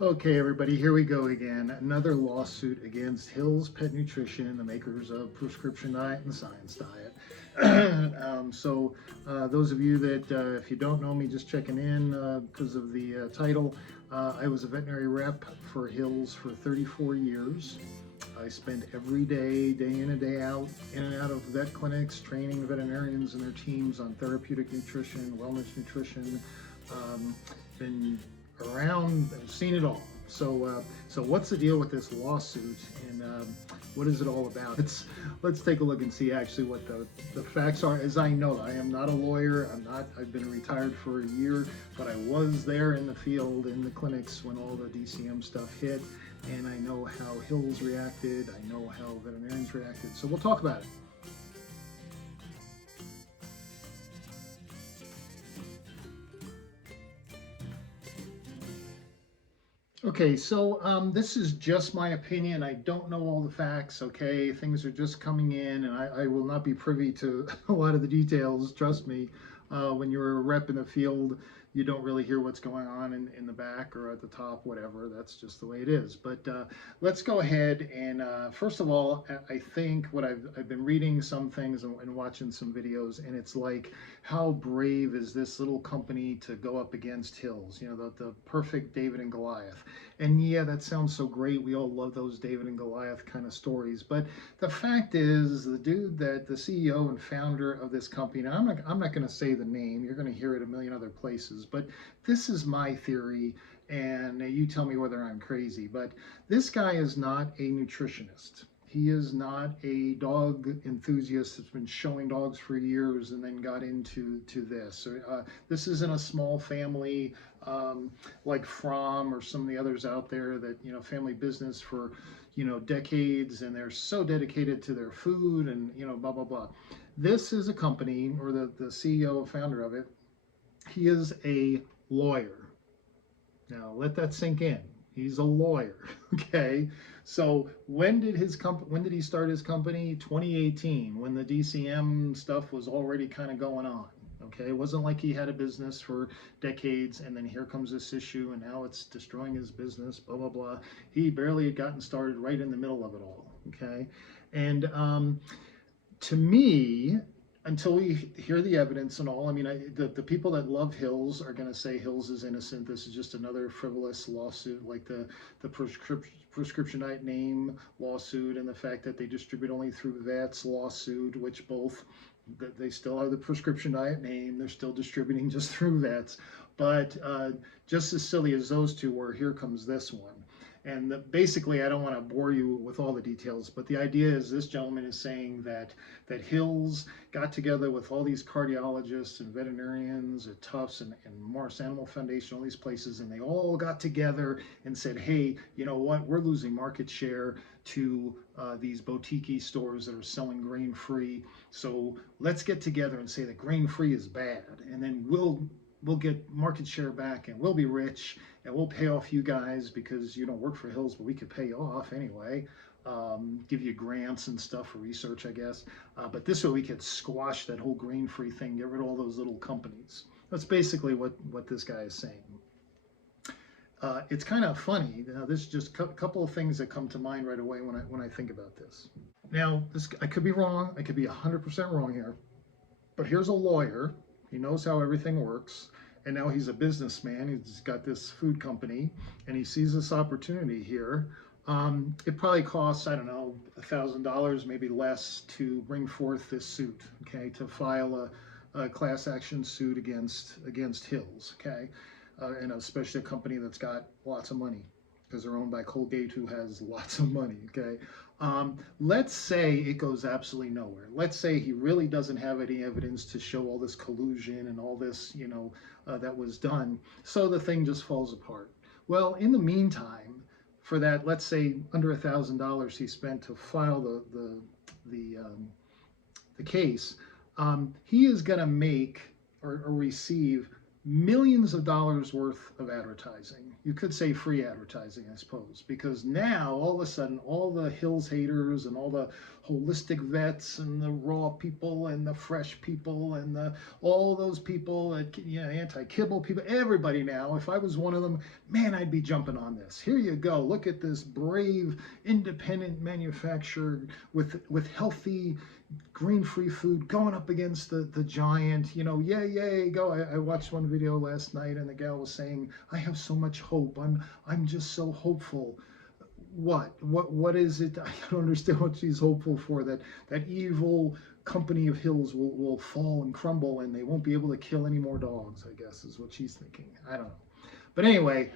Okay, everybody, here we go again. Another lawsuit against Hill's Pet Nutrition, the makers of Prescription Diet and Science Diet. Those of you that, if you don't know me, just checking in because of the title, I was a veterinary rep for Hill's for 34 years. I spent every day, day in and day out, in and out of vet clinics, training veterinarians and their teams on therapeutic nutrition, wellness nutrition. Um, been around, I've seen it all. So what's the deal with this lawsuit, and what is it all about? Let's take a look and see actually what the facts are. As I know, I am not a lawyer. I've been retired for a year, but I was there in the field, in the clinics when all the DCM stuff hit, and I know how Hills reacted. I know how veterinarians reacted. So we'll talk about it. Okay, so this is just my opinion. I don't know all the facts, okay? Things are just coming in, and I will not be privy to a lot of the details, trust me. When you're a rep in the field, you don't really hear what's going on in the back or at the top, whatever. That's just the way it is. But let's go ahead and first of all, I think what I've been reading some things and watching some videos, and it's like, how brave is this little company to go up against Hills? You know, the perfect David and Goliath. And yeah, that sounds so great. We all love those David and Goliath kind of stories. But the fact is, the dude that the CEO and founder of this company, and I'm not going to say the name, you're going to hear it a million other places, but this is my theory, and you tell me whether I'm crazy. But this guy is not a nutritionist. He is not a dog enthusiast that's been showing dogs for years and then got into this. This isn't a small family like Fromm or some of the others out there that, you know, family business for, you know, decades, and they're so dedicated to their food and, you know, blah, blah, blah. This is a company, or the CEO, founder of it, he is a lawyer. Now let that sink in. He's a lawyer. Okay. So when did he start his company? 2018, when the DCM stuff was already kind of going on. Okay. It wasn't like he had a business for decades and then here comes this issue and now it's destroying his business, blah, blah, blah. He barely had gotten started right in the middle of it all. Okay. And to me, until we hear the evidence and all, I mean, the people that love Hills are going to say Hills is innocent. This is just another frivolous lawsuit, like the prescription diet name lawsuit, and the fact that they distribute only through vets lawsuit, which both, they still have the prescription diet name. They're still distributing just through vets. But just as silly as those two were, here comes this one. And basically, I don't want to bore you with all the details, but the idea is this gentleman is saying that Hills got together with all these cardiologists and veterinarians at Tufts and Morris Animal Foundation, all these places, and they all got together and said, hey, you know what, we're losing market share to these boutique stores that are selling grain-free. So let's get together and say that grain-free is bad, and then we'll get market share back and we'll be rich and we'll pay off you guys because you don't work for Hills, but we could pay you off anyway. Give you grants and stuff for research, I guess. But this way we could squash that whole grain-free thing, get rid of all those little companies. That's basically what this guy is saying. It's kind of funny. Now, this is just a couple of things that come to mind right away when I think about this. Now, I could be wrong. I could be 100% wrong here. But here's a lawyer. He knows how everything works. And now he's a businessman. He's got this food company and he sees this opportunity here. It probably costs, I don't know, $1,000, maybe less, to bring forth this suit, okay, to file a class action suit against Hills, okay, and especially a company that's got lots of money because they're owned by Colgate, who has lots of money, okay. Let's say it goes absolutely nowhere. Let's say he really doesn't have any evidence to show all this collusion and all this, you know, that was done. So the thing just falls apart. Well, in the meantime, for that, let's say under $1,000 he spent to file the case, he is going to make or receive millions of dollars worth of advertising. you could say free advertising, I suppose, because now all of a sudden all the Hills haters and all the holistic vets and the raw people and the fresh people and the all those people that, you know, anti-kibble people, everybody now, if I was one of them, man, I'd be jumping on this. Here you go, look at this brave independent manufacturer with healthy grain-free food going up against the giant, you know, yay, go. I watched one video last night and the gal was saying, I have so much hope. I'm just so hopeful. What is it? I don't understand what she's hopeful for, that evil company of Hills will fall and crumble and they won't be able to kill any more dogs, I guess is what she's thinking. I don't know. But anyway,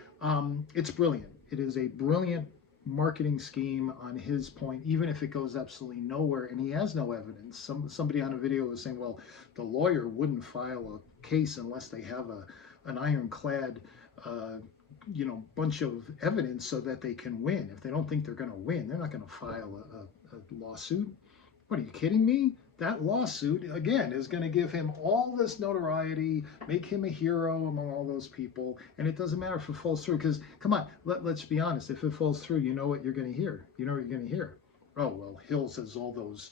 it's brilliant. It is a brilliant marketing scheme on his point, even if it goes absolutely nowhere and he has no evidence. Somebody on a video was saying, well, the lawyer wouldn't file a case unless they have an ironclad you know, bunch of evidence so that they can win. If they don't think they're going to win, they're not going to file a lawsuit. What, are you kidding me? That lawsuit, again, is going to give him all this notoriety, make him a hero among all those people, and it doesn't matter if it falls through, because, come on, let's be honest, if it falls through, you know what you're going to hear. You know what you're going to hear. Oh, well, Hills has all those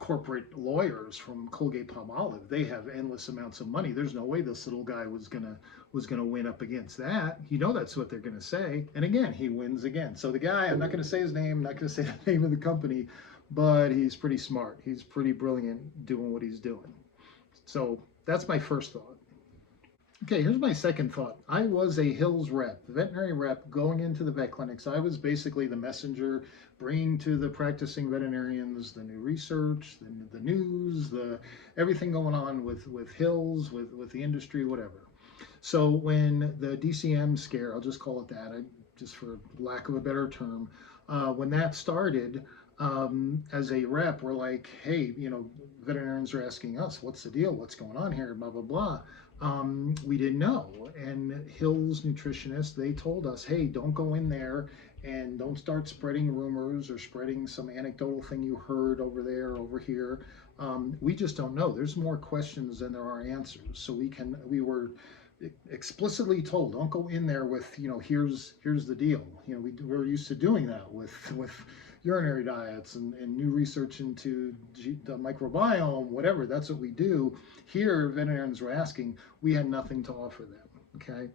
corporate lawyers from Colgate-Palmolive. They have endless amounts of money. There's no way this little guy was gonna win up against that. You know that's what they're gonna say. And again, he wins again. So the guy, I'm not gonna say his name, I'm not gonna say the name of the company, but he's pretty smart. He's pretty brilliant doing what he's doing. So that's my first thought. Okay, here's my second thought. I was a Hills rep, veterinary rep, going into the vet clinics. I was basically the messenger, bringing to the practicing veterinarians the new research, the news, everything going on with Hills, with the industry, whatever. So when the DCM scare, I'll just call it that, just for lack of a better term, when that started, as a rep, we're like, hey, you know, veterinarians are asking us, what's the deal? What's going on here? Blah, blah, blah. We didn't know. And Hills nutritionists, they told us, hey, don't go in there and don't start spreading rumors or spreading some anecdotal thing you heard over there, over here. We just don't know. There's more questions than there are answers. So we were explicitly told, don't go in there with, you know, here's the deal. You know, we're used to doing that with urinary diets and new research into the microbiome, whatever. That's what we do. Here, veterinarians were asking, we had nothing to offer them. Okay,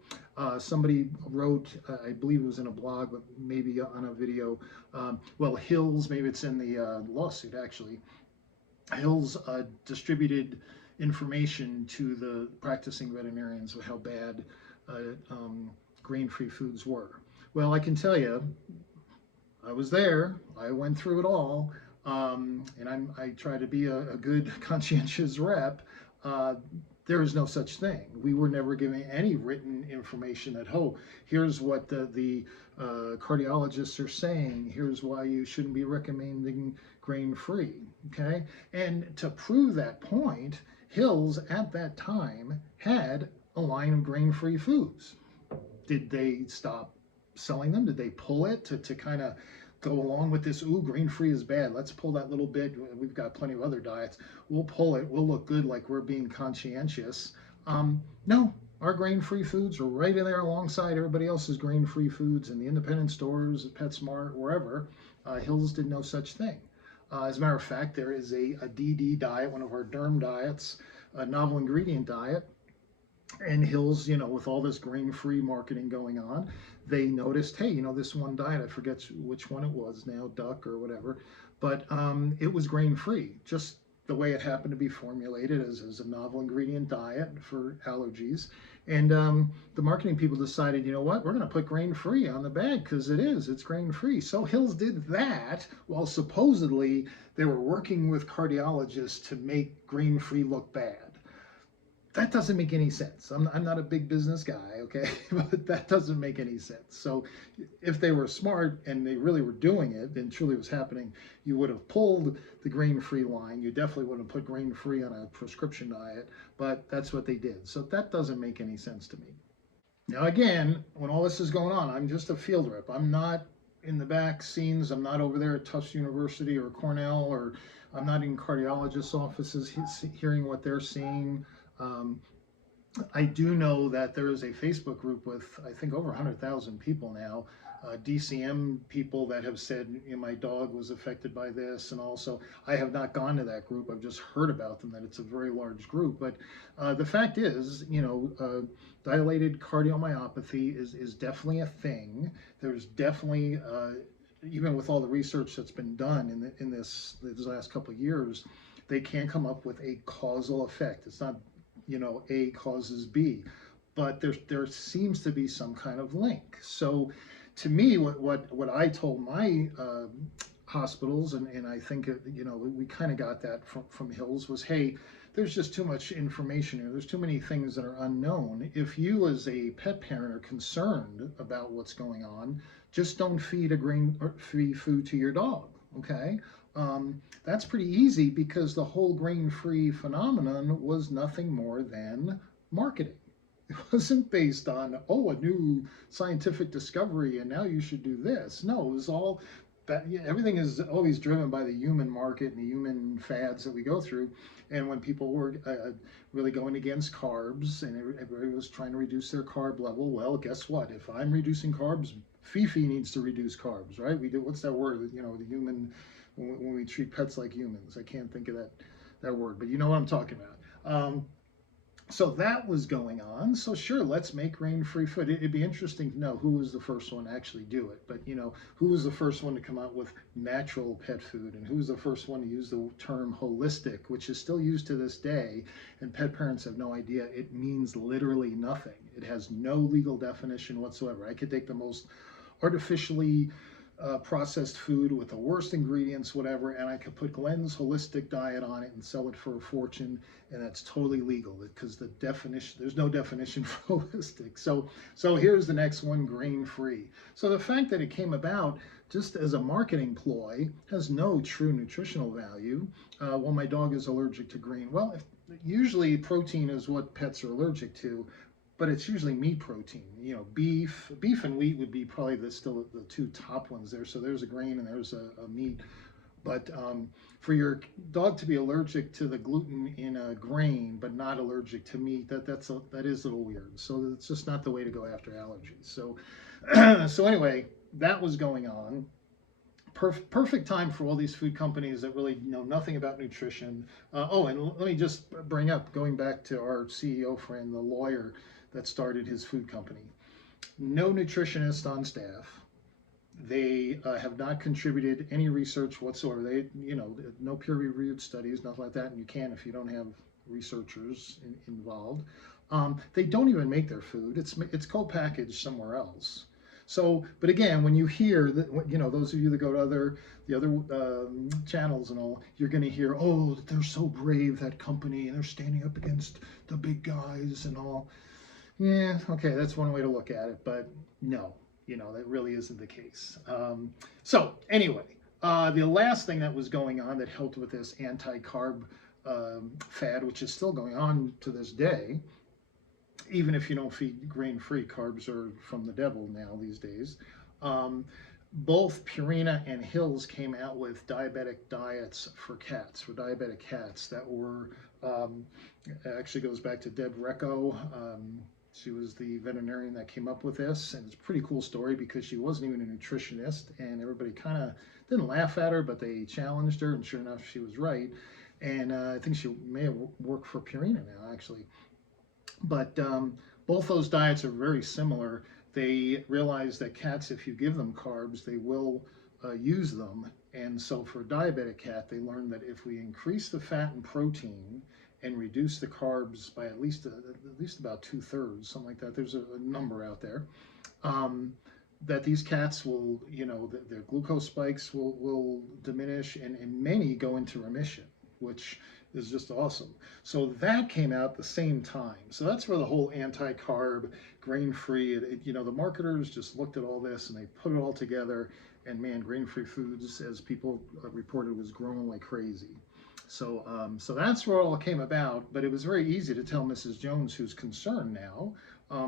somebody wrote, I believe it was in a blog, but maybe on a video. Well, Hills, maybe it's in the lawsuit actually. Hills distributed information to the practicing veterinarians of how bad grain-free foods were. Well, I can tell you, I was there. I went through it all, and I try to be a good, conscientious rep. There is no such thing. We were never given any written information that, oh, here's what the cardiologists are saying. Here's why you shouldn't be recommending grain-free, okay? And to prove that point, Hills at that time had a line of grain-free foods. Did they stop selling them? Did they pull it to kind of go along with this, ooh, grain-free is bad, let's pull that little bit, we've got plenty of other diets, we'll pull it, we'll look good like we're being conscientious? No, our grain-free foods are right in there alongside everybody else's grain-free foods in the independent stores, at PetSmart, wherever. Hills did no such thing. As a matter of fact, there is a DD diet, one of our derm diets, a novel ingredient diet, and Hills, you know, with all this grain-free marketing going on, they noticed, hey, you know, this one diet, I forget which one it was now, duck or whatever, but it was grain-free, just the way it happened to be formulated as a novel ingredient diet for allergies. And the marketing people decided, you know what, we're going to put grain-free on the bag because it's grain-free. So Hills did that while supposedly they were working with cardiologists to make grain-free look bad. That doesn't make any sense. I'm not a big business guy, okay? But that doesn't make any sense. So if they were smart and they really were doing it and truly was happening, you would have pulled the grain-free line. You definitely would have put grain-free on a prescription diet, but that's what they did. So that doesn't make any sense to me. Now again, when all this is going on, I'm just a field rep. I'm not in the back scenes. I'm not over there at Tufts University or Cornell, or I'm not in cardiologists' offices hearing what they're seeing. I do know that there is a Facebook group with, I think, over 100,000 people now, DCM people that have said, you know, my dog was affected by this. And also, I have not gone to that group. I've just heard about them, that it's a very large group. But the fact is, you know, dilated cardiomyopathy is definitely a thing. There's definitely, even with all the research that's been done in these last couple of years, they can come up with a causal effect. It's not, you know, A causes B, but there seems to be some kind of link. So to me, what I told my hospitals, and I think you know, we kind of got that from Hills, was, hey, there's just too much information here. There's too many things that are unknown. If you as a pet parent are concerned about what's going on, just don't feed a grain-free food to your dog. Okay, that's pretty easy, because the whole grain-free phenomenon was nothing more than marketing. It wasn't based on, oh, a new scientific discovery and now you should do this. No, it was all that. Everything is always driven by the human market and the human fads that we go through. And when people were really going against carbs, and everybody was trying to reduce their carb level, well, guess what? If I'm reducing carbs, Fifi needs to reduce carbs, right? We do. What's that word? You know, the human, when we treat pets like humans. I can't think of that word, but you know what I'm talking about. So that was going on. So sure, let's make grain-free food. It'd be interesting to know who was the first one to actually do it. But you know, who was the first one to come out with natural pet food, and who was the first one to use the term holistic, which is still used to this day, and pet parents have no idea. It means literally nothing. It has no legal definition whatsoever. I could take the most artificially processed food with the worst ingredients, whatever, and I could put Glenn's holistic diet on it and sell it for a fortune, and that's totally legal, because the definition, there's no definition for holistic. So here's the next one, grain-free. So the fact that it came about just as a marketing ploy has no true nutritional value. Well, my dog is allergic to grain. Well, usually protein is what pets are allergic to, but it's usually meat protein. You know, beef and wheat would be probably still the two top ones there. So there's a grain and there's a meat. But for your dog to be allergic to the gluten in a grain, but not allergic to meat, that is a little weird. So it's just not the way to go after allergies. So so anyway, that was going on. Perfect time for all these food companies that really know nothing about nutrition. Oh, and let me just bring up, going back to our CEO friend, the lawyer that started his food company. No nutritionist on staff. They have not contributed any research whatsoever. They, you know, no peer-reviewed studies, nothing like that. And you can't if you don't have researchers involved. They don't even make their food. It's co-packaged somewhere else. So, but again, when you hear that, you know, those of you that go to the other channels and all, you're going to hear, oh, they're so brave, that company, and they're standing up against the big guys and all. Yeah, okay, that's one way to look at it, but no, you know, that really isn't the case. So anyway, the last thing that was going on that helped with this anti-carb fad, which is still going on to this day, even if you don't feed grain-free, carbs are from the devil now these days. Both Purina and Hills came out with diabetic diets for cats, for diabetic cats, that were, actually goes back to Deb Recco. She was the veterinarian that came up with this, and it's a pretty cool story because she wasn't even a nutritionist, and everybody kind of didn't laugh at her, but they challenged her, and sure enough, she was right. And I think she may have worked for Purina now, actually. But both those diets are very similar. They realize that cats, if you give them carbs, they will use them. And so for a diabetic cat, they learned that if we increase the fat and protein and reduce the carbs by at least about 2/3, something like that. There's a number out there. That these cats will, you know, their glucose spikes will diminish, and many go into remission, which is just awesome. So that came out at the same time. So that's where the whole anti-carb, grain-free, you know, the marketers just looked at all this and they put it all together. And man, grain-free foods, as people reported, was growing like crazy. So, so that's where it all came about. But it was very easy to tell Mrs. Jones, who's concerned now,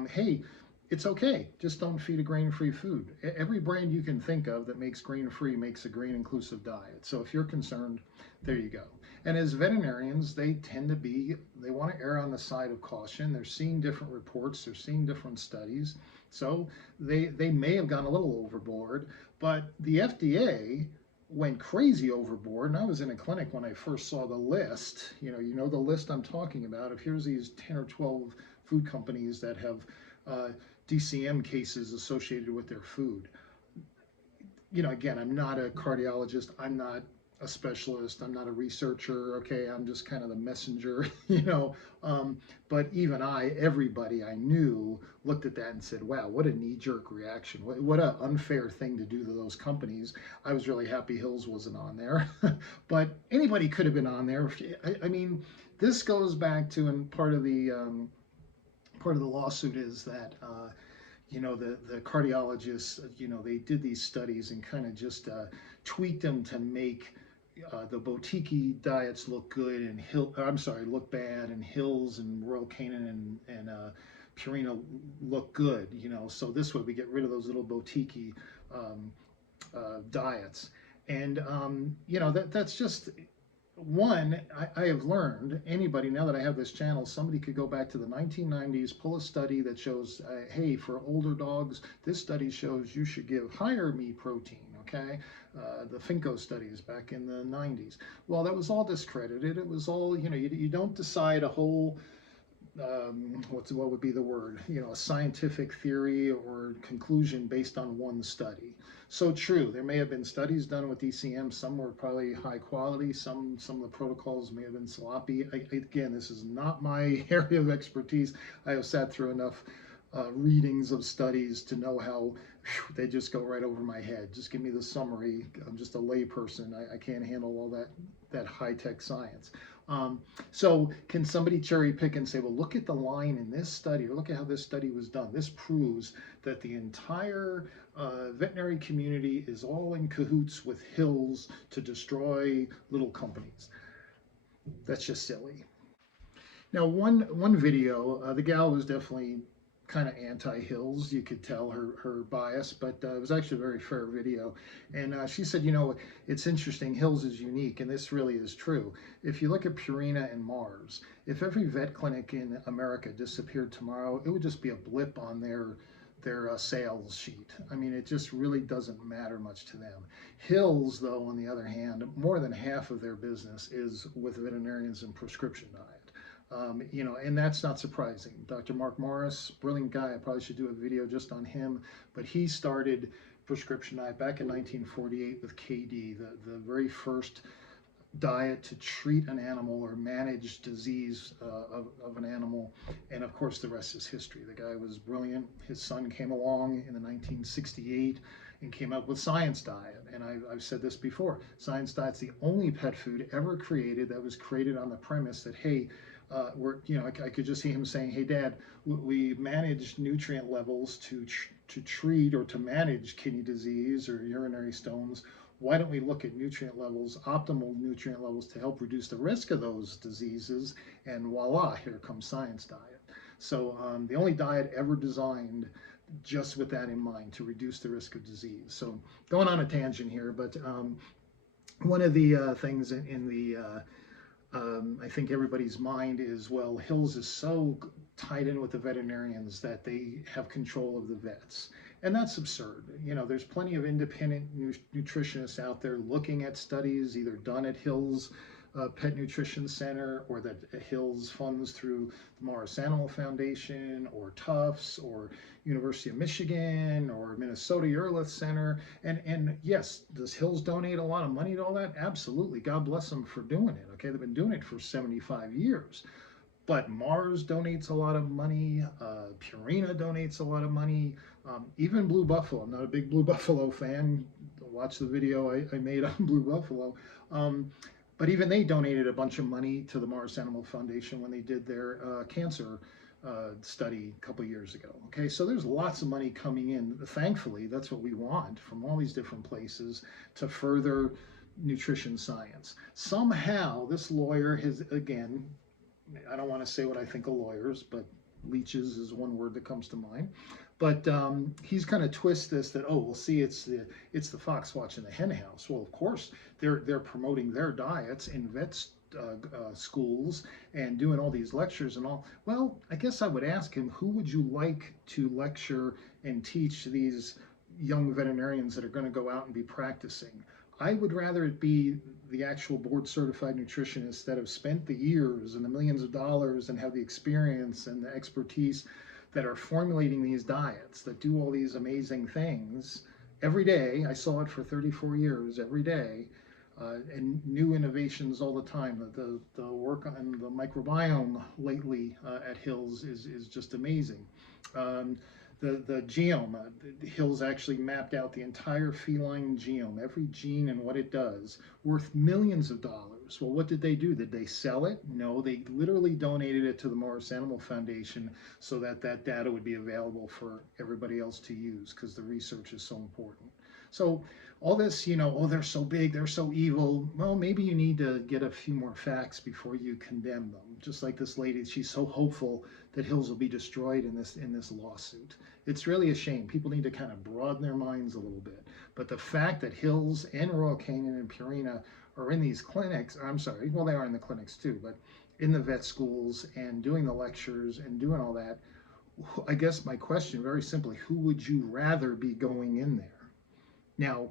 hey, it's okay, just don't feed a grain-free food. Every brand you can think of that makes grain-free makes a grain-inclusive diet. So if you're concerned, there you go. And as veterinarians, they tend to be, they want to err on the side of caution. They're seeing different reports, they're seeing different studies. So they may have gone a little overboard, but the FDA went crazy overboard. And I was in a clinic when I first saw the list. You know the list I'm talking about. If here's these 10 or 12 food companies that have uh, DCM cases associated with their food. Again, I'm not a cardiologist. I'm not a specialist. I'm not a researcher. Okay, I'm just kind of the messenger. But even everybody I knew looked at that and said, "Wow, what a knee-jerk reaction! What an unfair thing to do to those companies." I was really happy Hills wasn't on there, but anybody could have been on there. I mean, this goes back to, and part of the lawsuit is that the cardiologists, they did these studies and kind of just tweaked them to make the boutique diets look good and look bad, and Hills and Royal Canin and Purina look good. So this way we get rid of those little boutique diets, and that's just one. I have learned, anybody, now that I have this channel, somebody could go back to the 1990s, pull a study that shows, hey, for older dogs, this study shows you should give higher meat protein, okay? The Finco studies back in the 90s. Well, that was all discredited. It was all, you don't decide a whole what would be the word? A scientific theory or conclusion based on one study. So true, there may have been studies done with DCM. Some were probably high quality. Some of the protocols may have been sloppy. Again, this is not my area of expertise. I have sat through enough readings of studies to know how they just go right over my head. Just give me the summary. I'm just a layperson. I can't handle all that high-tech science. So can somebody cherry pick and say, well, look at the line in this study, or look at how this study was done. This proves that the entire veterinary community is all in cahoots with Hills to destroy little companies. That's just silly. Now, one video, the gal was definitely kind of anti-Hills. You could tell her bias, but it was actually a very fair video. And she said, it's interesting, Hills is unique, and this really is true. If you look at Purina and Mars, if every vet clinic in America disappeared tomorrow, it would just be a blip on their sales sheet. I mean, it just really doesn't matter much to them. Hills, though, on the other hand, more than half of their business is with veterinarians and prescription diet. And that's not surprising. Dr. Mark Morris, brilliant guy. I probably should do a video just on him, but he started prescription diet back in 1948 with KD, the very first diet to treat an animal or manage disease of an animal. And of course, the rest is history. The guy was brilliant. His son came along in the 1968 and came up with Science Diet. And I've said this before, Science Diet's the only pet food ever created that was created on the premise that, hey, I could just see him saying, hey, Dad, we manage nutrient levels to treat or to manage kidney disease or urinary stones. Why don't we look at nutrient levels, optimal nutrient levels, to help reduce the risk of those diseases? And voila, here comes Science Diet. So the only diet ever designed just with that in mind, to reduce the risk of disease. So going on a tangent here, but one of the things in the I think everybody's mind is, well, Hills is so tied in with the veterinarians that they have control of the vets. And that's absurd. There's plenty of independent nutritionists out there looking at studies either done at Hills Pet Nutrition Center, or that Hills funds through the Morris Animal Foundation or Tufts or University of Michigan or Minnesota Urolith Center. And yes, does Hills donate a lot of money to all that? Absolutely. God bless them for doing it. Okay, they've been doing it for 75 years. But Mars donates a lot of money. Purina donates a lot of money. Even Blue Buffalo. I'm not a big Blue Buffalo fan. Watch the video I made on Blue Buffalo. But even they donated a bunch of money to the Morris Animal Foundation when they did their cancer study a couple years ago. Okay, so there's lots of money coming in. Thankfully, that's what we want from all these different places to further nutrition science. Somehow, this lawyer has, again, I don't want to say what I think of lawyers, but leeches is one word that comes to mind. But he's kind of twist this that, oh, well, see, it's the fox watching the hen house. Well, of course, they're promoting their diets, and vets schools and doing all these lectures and all. Well, I guess I would ask him, who would you like to lecture and teach these young veterinarians that are going to go out and be practicing? I would rather it be the actual board certified nutritionists that have spent the years and the millions of dollars and have the experience and the expertise that are formulating these diets, that do all these amazing things every day. I saw it for 34 years every day, and new innovations all the time. The work on the microbiome lately at Hills is just amazing. Um, the genome, Hills actually mapped out the entire feline genome, every gene and what it does, worth millions of dollars. Well, what did they do? Did they sell it? No, they literally donated it to the Morris Animal Foundation so that that data would be available for everybody else to use, because the research is so important. So all this, oh, they're so big, they're so evil. Well, maybe you need to get a few more facts before you condemn them. Just like this lady, she's so hopeful that Hills will be destroyed in this lawsuit. It's really a shame. People need to kind of broaden their minds a little bit. But the fact that Hills and Royal Canin and Purina are in these clinics, I'm sorry, well, they are in the clinics too, but in the vet schools and doing the lectures and doing all that, I guess my question, very simply, who would you rather be going in there? Now,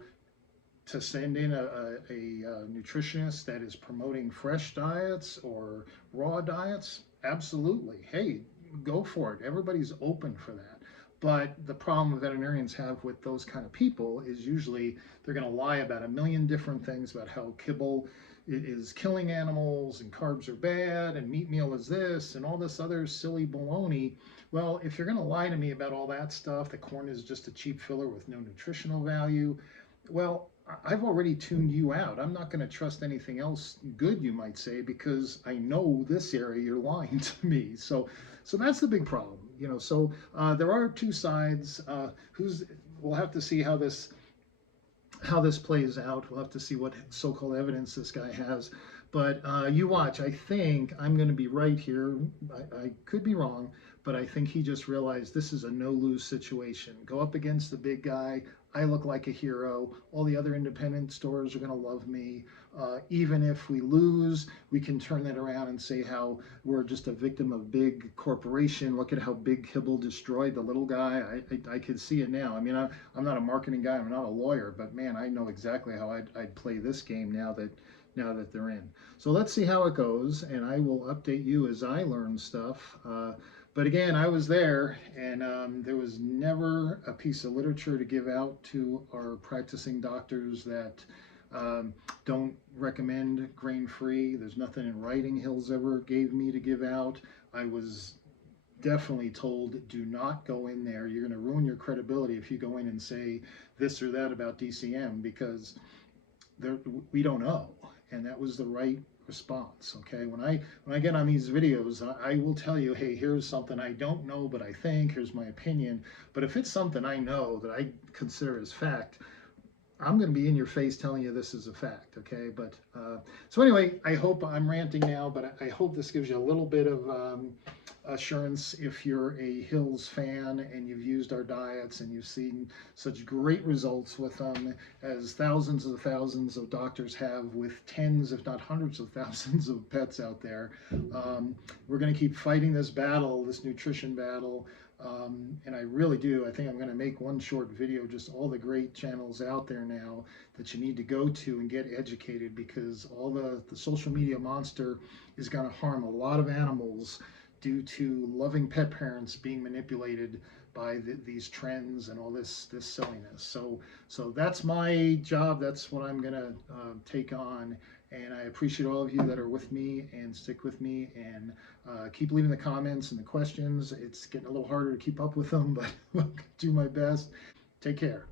to send in a nutritionist that is promoting fresh diets or raw diets, absolutely. Hey, go for it. Everybody's open for that. But the problem veterinarians have with those kind of people is usually they're going to lie about a million different things about how kibble is killing animals and carbs are bad and meat meal is this and all this other silly baloney. Well, if you're going to lie to me about all that stuff, that corn is just a cheap filler with no nutritional value, well, I've already tuned you out. I'm not going to trust anything else good you might say, because I know this area you're lying to me. So that's the big problem, So there are two sides. We'll have to see how this plays out. We'll have to see what so-called evidence this guy has. But you watch. I think I'm going to be right here. I could be wrong, but I think he just realized this is a no-lose situation. Go up against the big guy. I look like a hero. All the other independent stores are going to love me. Even if we lose, we can turn that around and say how we're just a victim of big corporation. Look at how Big Kibble destroyed the little guy. I could see it now. I mean, I'm not a marketing guy. I'm not a lawyer, but man, I know exactly how I'd play this game now that they're in. So let's see how it goes, and I will update you as I learn stuff. But again, I was there, and there was never a piece of literature to give out to our practicing doctors that don't recommend grain-free. There's nothing in writing Hills ever gave me to give out. I was definitely told, do not go in there. You're going to ruin your credibility if you go in and say this or that about DCM, because we don't know. And that was the right response. Okay, when I get on these videos, I will tell you, hey, here's something I don't know, but I think, here's my opinion. But if it's something I know that I consider as fact, I'm going to be in your face telling you this is a fact. Okay, but so anyway, I hope I'm ranting now, but I hope this gives you a little bit of assurance if you're a Hills fan and you've used our diets and you've seen such great results with them, as thousands of doctors have with tens, if not hundreds of thousands of pets out there. We're going to keep fighting this battle, this nutrition battle. And I really do. I think I'm going to make one short video, just all the great channels out there now that you need to go to and get educated, because all the social media monster is going to harm a lot of animals due to loving pet parents being manipulated by these trends and all this silliness. So that's my job. That's what I'm going to take on. And I appreciate all of you that are with me and stick with me, and keep leaving the comments and the questions. It's getting a little harder to keep up with them, but I'll do my best. Take care.